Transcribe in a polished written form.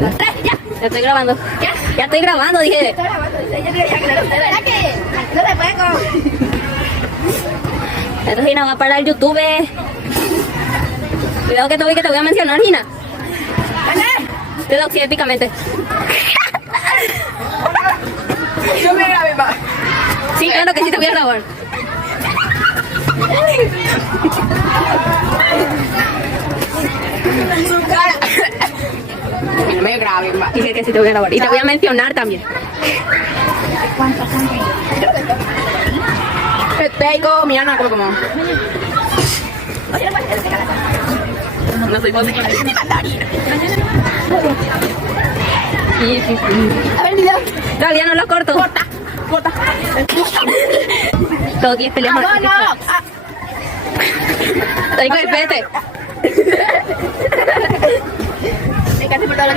Ya estoy grabando. Ya estoy grabando, dije. Estoy grabando, dice, yo creía que ¿verdad que? No te pego. Entonces Gina va para el YouTube. Cuidado que te voy a mencionar, Gina. Te doxí épicamente. Yo me grabé más. Sí, claro que sí te voy a grabar. Su cara. No me grabé más. Dije que sí te voy a grabar. Y te voy a mencionar también. Tengo, mira, no, como. No soy vos. A ver el video. Todavía no lo corto. Corta. Todos 10 peleas más. No. Ay, espérate. Me casi por todo lo que